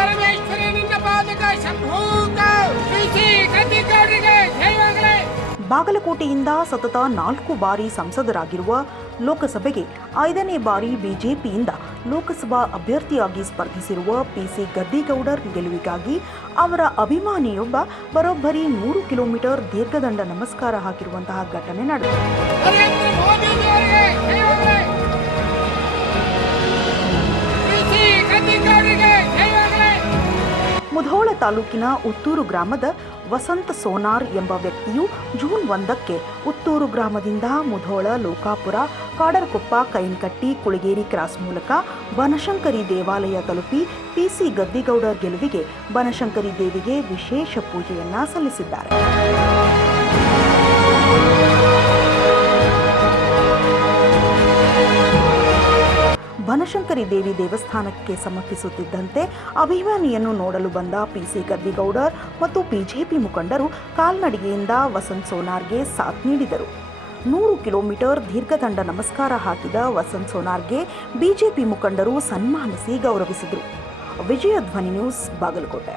ಪರಮೇಶ್ವರಿ ನಿನ್ನ ಪಾದಕ ಶಂಭೂತ ಶ್ರೀ ಗದ್ದಿಗೌಡರಿಗೆ ಜಯವಾಗಲಿ. ಬಾಗಲಕೋಟೆಯಿಂದ ಸತತ 4 ಬಾರಿ ಸಂಸದರಾಗಿರುವ, ಲೋಕಸಭೆಗೆ 5ನೇ ಬಾರಿ ಬಿಜೆಪಿಯಿಂದ ಲೋಕಸಭಾ ಅಭ್ಯರ್ಥಿಯಾಗಿ ಸ್ಪರ್ಧಿಸಿರುವ ಪಿಸಿ ಗದ್ದಿಗೌಡರ್ ಗೆಲುವಿಗಾಗಿ ಅವರ ಅಭಿಮಾನಿಯೊಬ್ಬ ಬರೋಬ್ಬರಿ 3 ಕಿಲೋಮೀಟರ್ ದೀರ್ಘದಂಡ ನಮಸ್ಕಾರ ಹಾಕಿರುವಂತಹ ಘಟನೆ ನಡೆದಿದೆ. ಮುಧೋಳ ತಾಲೂಕಿನ ಉತ್ತೂರು ಗ್ರಾಮದ ವಸಂತ್ ಸೋನಾರ್ ಎಂಬ ವ್ಯಕ್ತಿಯು ಜೂನ್ 1ಕ್ಕೆ ಉತ್ತೂರು ಗ್ರಾಮದಿಂದ ಮುಧೋಳ, ಲೋಕಾಪುರ, ಕಾಡರಕೊಪ್ಪ, ಕೈನ್ಕಟ್ಟಿ, ಕುಳಗೇರಿ ಕ್ರಾಸ್ ಮೂಲಕ ಬನಶಂಕರಿ ದೇವಾಲಯ ತಲುಪಿ ಪಿಸಿ ಗದ್ದಿಗೌಡರ್ ಗೆಲುವಿಗೆ ಬನಶಂಕರಿ ದೇವಿಗೆ ವಿಶೇಷ ಪೂಜೆಯನ್ನ ಸಲ್ಲಿಸಿದ್ದಾರೆ. ಬನಶಂಕರಿ ದೇವಿ ದೇವಸ್ಥಾನಕ್ಕೆ ಸಮರ್ಪಿಸುತ್ತಿದ್ದಂತೆ ಅಭಿಮಾನಿಯನ್ನು ನೋಡಲು ಬಂದ ಪಿಸಿ ಗದ್ದಿಗೌಡರ್ ಮತ್ತು ಬಿಜೆಪಿ ಮುಖಂಡರು ಕಾಲ್ನಡಿಗೆಯಿಂದ ವಸಂತ್ ಸೋನಾರ್ಗೆ ಸಾಥ್ ನೀಡಿದರು. 100 ಕಿಲೋಮೀಟರ್ ದೀರ್ಘದಂಡ ನಮಸ್ಕಾರ ಹಾಕಿದ ವಸಂತ್ ಸೋನಾರ್ಗೆ ಬಿಜೆಪಿ ಮುಖಂಡರು ಸನ್ಮಾನಿಸಿ ಗೌರವಿಸಿದರು. ವಿಜಯ ಧ್ವನಿ ನ್ಯೂಸ್, ಬಾಗಲಕೋಟೆ.